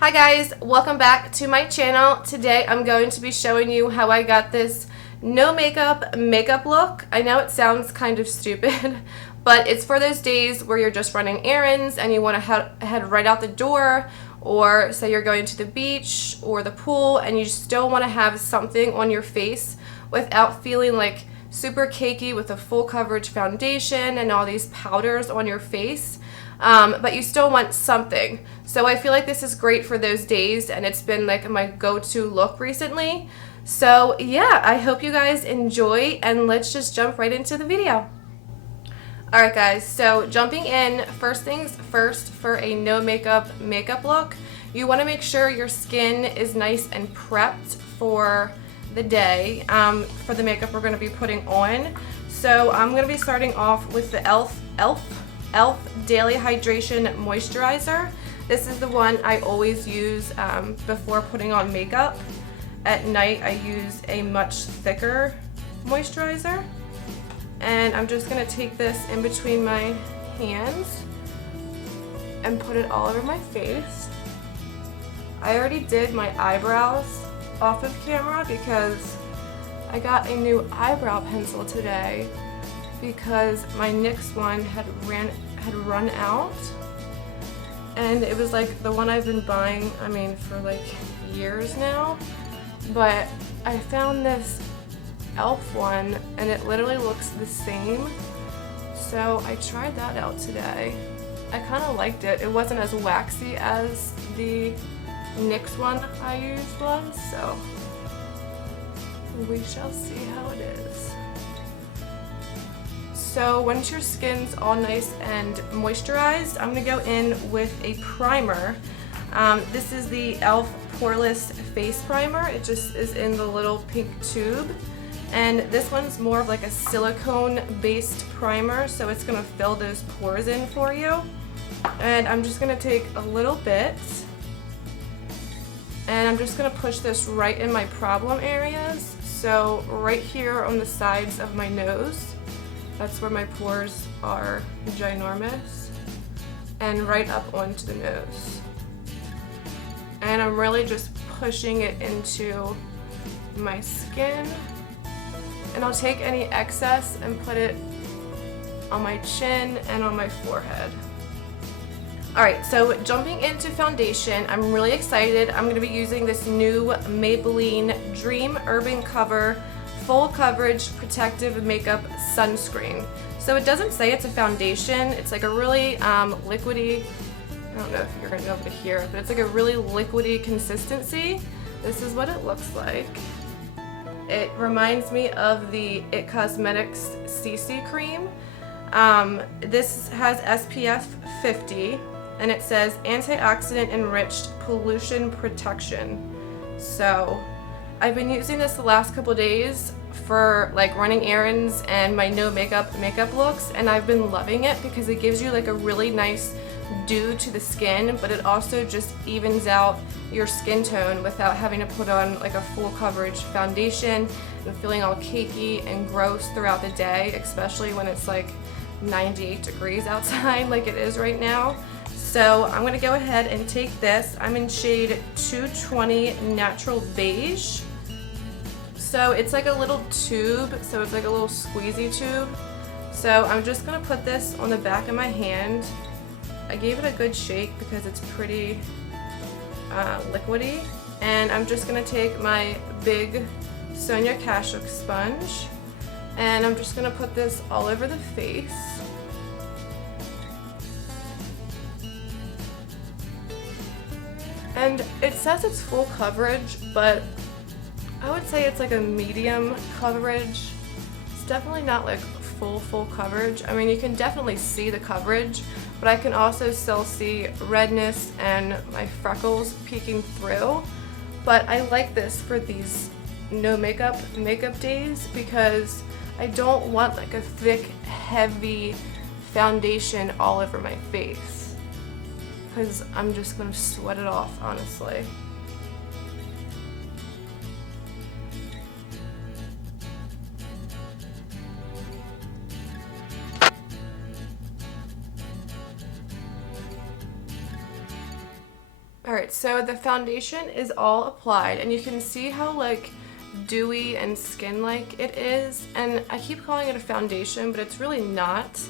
Hi guys, welcome back to my channel. Today I'm going to be showing you how I got this no makeup look. I know it sounds kind of stupid, but it's for those days where you're just running errands and you want to head right out the door, or say you're going to the beach or the pool and you still want to have something on your face without feeling like super cakey with a full coverage foundation and all these powders on your face. But you still want something. So I feel like this is great for those days, and it's been like my go-to look recently. So yeah, I hope you guys enjoy, and let's just jump right into the video. Alright guys, so jumping in, first things first, for a no makeup look, you want to make sure your skin is nice and prepped for the day, for the makeup we're going to be putting on. So I'm going to be starting off with the e.l.f. Daily Hydration Moisturizer. This is the one I always use before putting on makeup. At night I use a much thicker moisturizer. And I'm just going to take this in between my hands and put it all over my face. I already did my eyebrows off of camera because I got a new eyebrow pencil today because my NYX one had run out, and it was like the one I've been buying, I mean, for like years now, but I found this e.l.f. one and it literally looks the same, so I tried that out today. I kind of liked it. It wasn't as waxy as the NYX one I used was, so we shall see how it is. So once your skin's all nice and moisturized, I'm going to go in with a primer. This is the e.l.f. Poreless Face Primer. It just is in the little pink tube. And this one's more of like a silicone based primer, so it's going to fill those pores in for you. And I'm just going to take a little bit, and I'm just going to push this right in my problem areas. So right here on the sides of my nose. That's where my pores are ginormous, and right up onto the nose. And I'm really just pushing it into my skin, and I'll take any excess and put it on my chin and on my forehead. Alright, so jumping into foundation, I'm really excited. I'm going to be using this new Maybelline Dream Urban Cover Full Coverage Protective Makeup Sunscreen. So it doesn't say it's a foundation. It's like a really liquidy, I don't know if you're going to be able to hear it, but it's like a really liquidy consistency. This is what it looks like. It reminds me of the IT Cosmetics CC Cream. This has SPF 50, and it says antioxidant enriched pollution protection. So I've been using this the last couple days for like running errands and my no makeup looks, and I've been loving it because it gives you like a really nice dew to the skin, but it also just evens out your skin tone without having to put on like a full coverage foundation and feeling all cakey and gross throughout the day, especially when it's like 98 degrees outside like it is right now. So I'm going to go ahead and take this. I'm in shade 220 Natural Beige. So it's like a little tube, so it's like a little squeezy tube. So I'm just going to put this on the back of my hand. I gave it a good shake because it's pretty liquidy. And I'm just going to take my big Sonia Kashuk sponge, and I'm just going to put this all over the face. And it says it's full coverage, but I would say it's like a medium coverage. It's definitely not like full coverage. I mean, you can definitely see the coverage, but I can also still see redness and my freckles peeking through. But I like this for these no makeup days because I don't want like a thick, heavy foundation all over my face, because I'm just going to sweat it off, honestly. Alright, Alright, so the foundation is all applied, and you can see how like dewy and skin-like it is, and I keep calling it a foundation, but it's really not.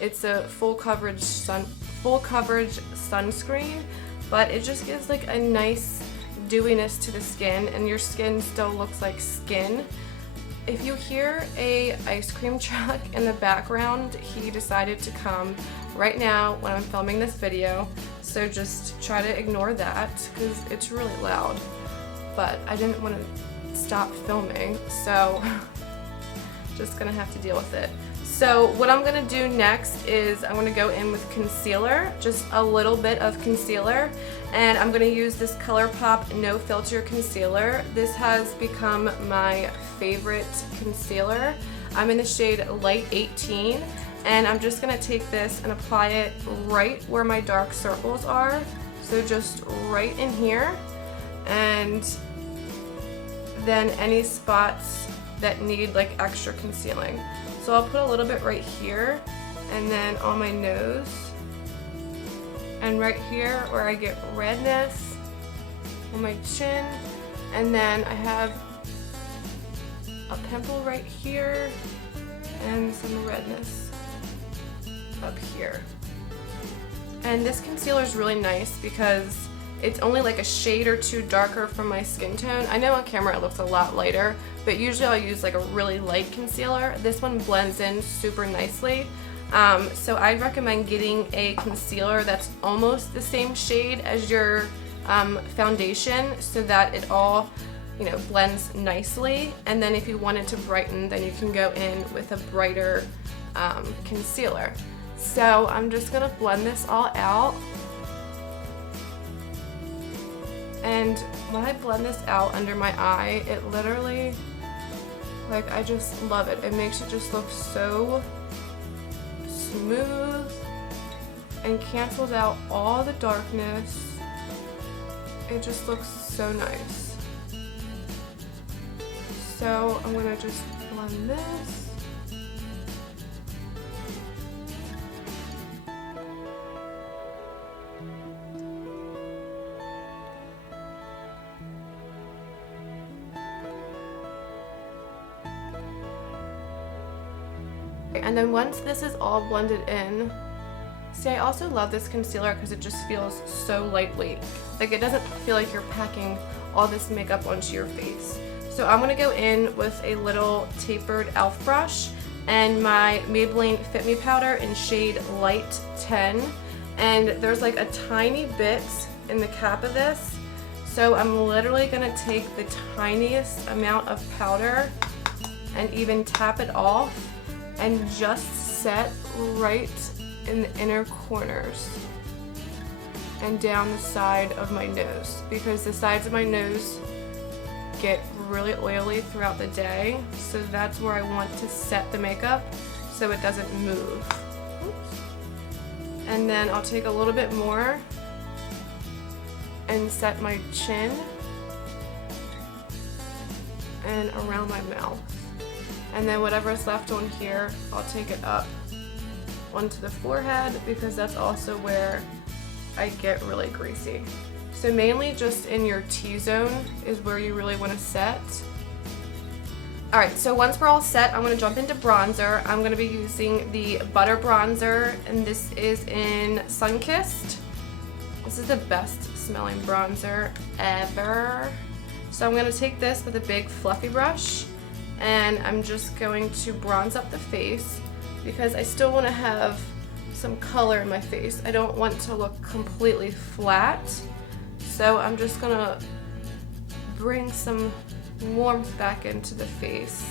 It's a full coverage sunscreen, but it just gives like a nice dewiness to the skin, and your skin still looks like skin. If you hear a ice cream truck in the background, he decided to come right now when I'm filming this video, so just try to ignore that because it's really loud. But I didn't want to stop filming, so just gonna have to deal with it. So what I'm gonna do next is I'm gonna go in with concealer, just a little bit of concealer, and I'm gonna use this ColourPop No Filter Concealer. This has become my favorite concealer. I'm in the shade Light 18, and I'm just gonna take this and apply it right where my dark circles are. So just right in here, and then any spots that need like extra concealing. So I'll put a little bit right here, and then on my nose, and right here where I get redness on my chin, and then I have a pimple right here and some redness up here. And this concealer is really nice because it's only like a shade or two darker from my skin tone. I know on camera it looks a lot lighter, but usually I'll use like a really light concealer. This one blends in super nicely. So I'd recommend getting a concealer that's almost the same shade as your foundation, so that it all, you know, blends nicely. And then if you wanted to brighten, then you can go in with a brighter concealer. So I'm just gonna blend this all out. And when I blend this out under my eye, it literally, like, I just love it. It makes it just look so smooth and cancels out all the darkness. It just looks so nice. So I'm gonna just blend this. And then once this is all blended in, see, I also love this concealer because it just feels so lightweight. Like, it doesn't feel like you're packing all this makeup onto your face. So I'm going to go in with a little tapered e.l.f. brush and my Maybelline Fit Me powder in shade Light 10. And there's like a tiny bit in the cap of this. So I'm literally going to take the tiniest amount of powder and even tap it off and just set right in the inner corners and down the side of my nose, because the sides of my nose get really oily throughout the day, so that's where I want to set the makeup so it doesn't move. Oops. And then I'll take a little bit more and set my chin and around my mouth. And then whatever is left on here, I'll take it up onto the forehead, because that's also where I get really greasy. So mainly just in your T-zone is where you really want to set. Alright, so once we're all set, I'm going to jump into bronzer. I'm going to be using the Butter Bronzer, and this is in Sunkissed. This is the best smelling bronzer ever. So I'm going to take this with a big fluffy brush, and I'm just going to bronze up the face because I still want to have some color in my face. I don't want to look completely flat. So I'm just going to bring some warmth back into the face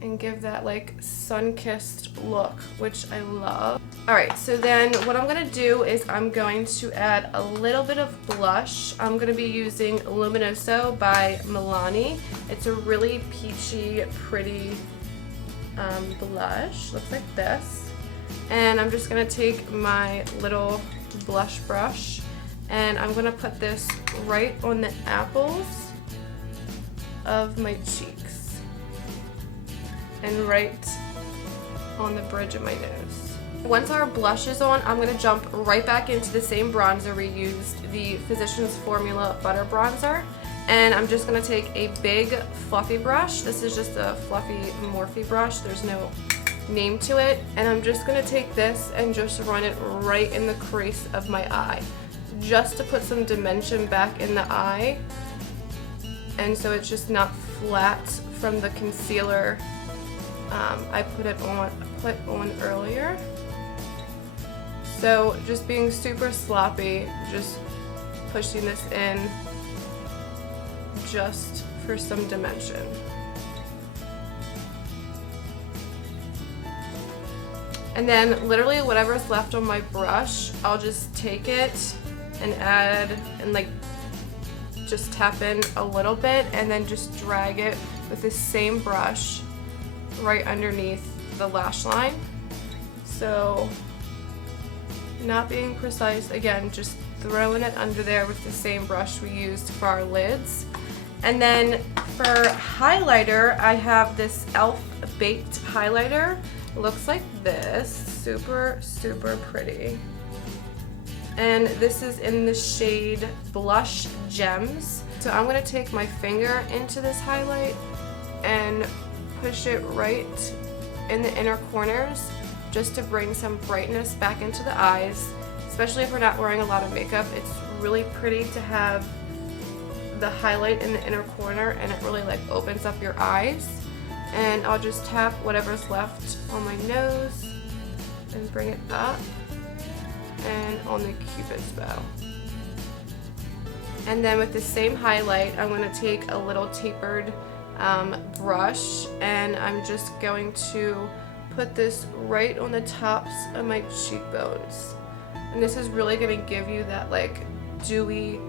and give that like sun-kissed look, which I love. Alright, so then what I'm going to do is I'm going to add a little bit of blush. I'm going to be using Luminoso by Milani. It's a really peachy, pretty blush. Looks like this. And I'm just going to take my little blush brush and I'm going to put this right on the apples of my cheeks and right on the bridge of my nose. Once our blush is on, I'm going to jump right back into the same bronzer we used, the Physicians Formula Butter Bronzer. And I'm just going to take a big fluffy brush. This is just a fluffy Morphe brush. There's no name to it. And I'm just going to take this and just run it right in the crease of my eye, just to put some dimension back in the eye. And so it's just not flat from the concealer I put on earlier. So just being super sloppy, just pushing this in just for some dimension. And then literally whatever's left on my brush, I'll just take it and add and like just tap in a little bit and then just drag it with the same brush right underneath the lash line. So not being precise, again, just throwing it under there with the same brush we used for our lids. And then for highlighter, I have this e.l.f. Baked highlighter. It looks like this, super, super pretty. And this is in the shade Blush Gems. So I'm gonna take my finger into this highlight and push it right in the inner corners, just to bring some brightness back into the eyes, especially if we're not wearing a lot of makeup. It's really pretty to have the highlight in the inner corner, and it really like opens up your eyes. And I'll just tap whatever's left on my nose and bring it up and on the Cupid's bow. And then with the same highlight, I'm going to take a little tapered brush, and I'm just going to put this right on the tops of my cheekbones. And this is really going to give you that like dewy,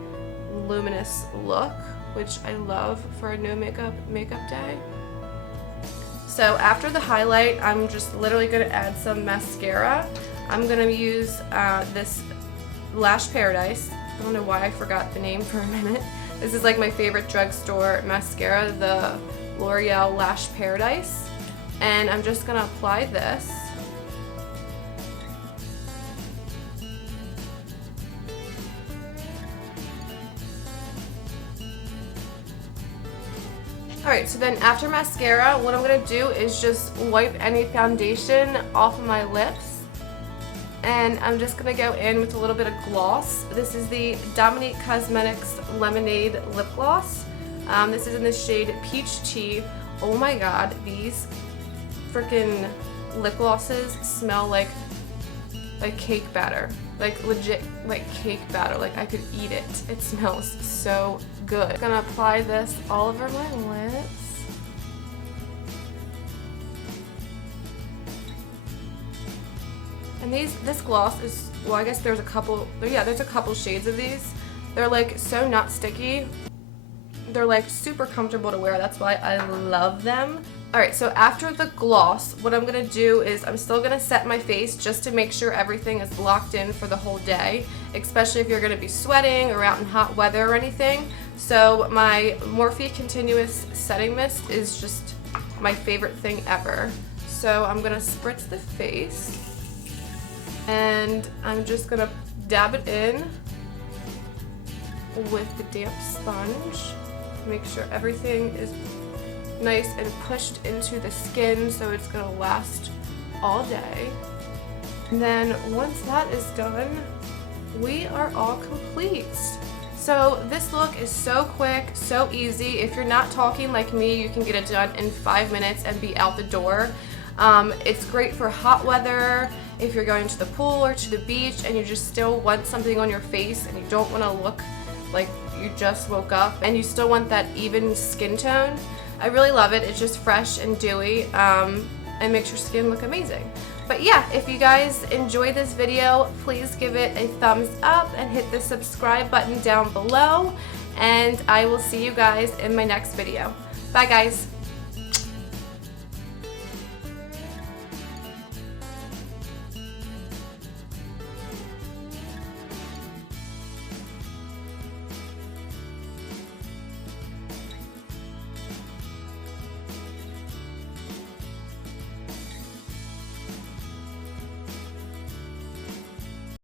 luminous look, which I love for a no makeup day. So after the highlight, I'm just literally going to add some mascara. I'm going to use this Lash Paradise. I don't know why I forgot the name for a minute. This is like my favorite drugstore mascara, the L'Oreal Lash Paradise. And I'm just going to apply this. Alright, so then after mascara, what I'm going to do is just wipe any foundation off of my lips. And I'm just going to go in with a little bit of gloss. This is the Dominique Cosmetics Lemonade Lip Gloss. This is in the shade Peach Tea. Oh my god, these freaking lip glosses smell like cake batter. Like legit like cake batter. Like I could eat it. It smells so good. I'm gonna apply this all over my lips. And this gloss is, well, I guess there's a couple shades of these. They're like so not sticky. They're like super comfortable to wear. That's why I love them. Alright, so after the gloss, what I'm going to do is I'm still going to set my face just to make sure everything is locked in for the whole day, especially if you're going to be sweating or out in hot weather or anything. So my Morphe Continuous Setting Mist is just my favorite thing ever. So I'm going to spritz the face, and I'm just going to dab it in with the damp sponge. Make sure everything is nice and pushed into the skin so it's going to last all day. And then once that is done, we are all complete. So this look is so quick, so easy. If you're not talking like me, you can get it done in 5 minutes and be out the door. It's great for hot weather, if you're going to the pool or to the beach and you just still want something on your face and you don't want to look like you just woke up and you still want that even skin tone. I really love it. It's just fresh and dewy and makes your skin look amazing. But yeah, if you guys enjoyed this video, please give it a thumbs up and hit the subscribe button down below. And I will see you guys in my next video. Bye guys.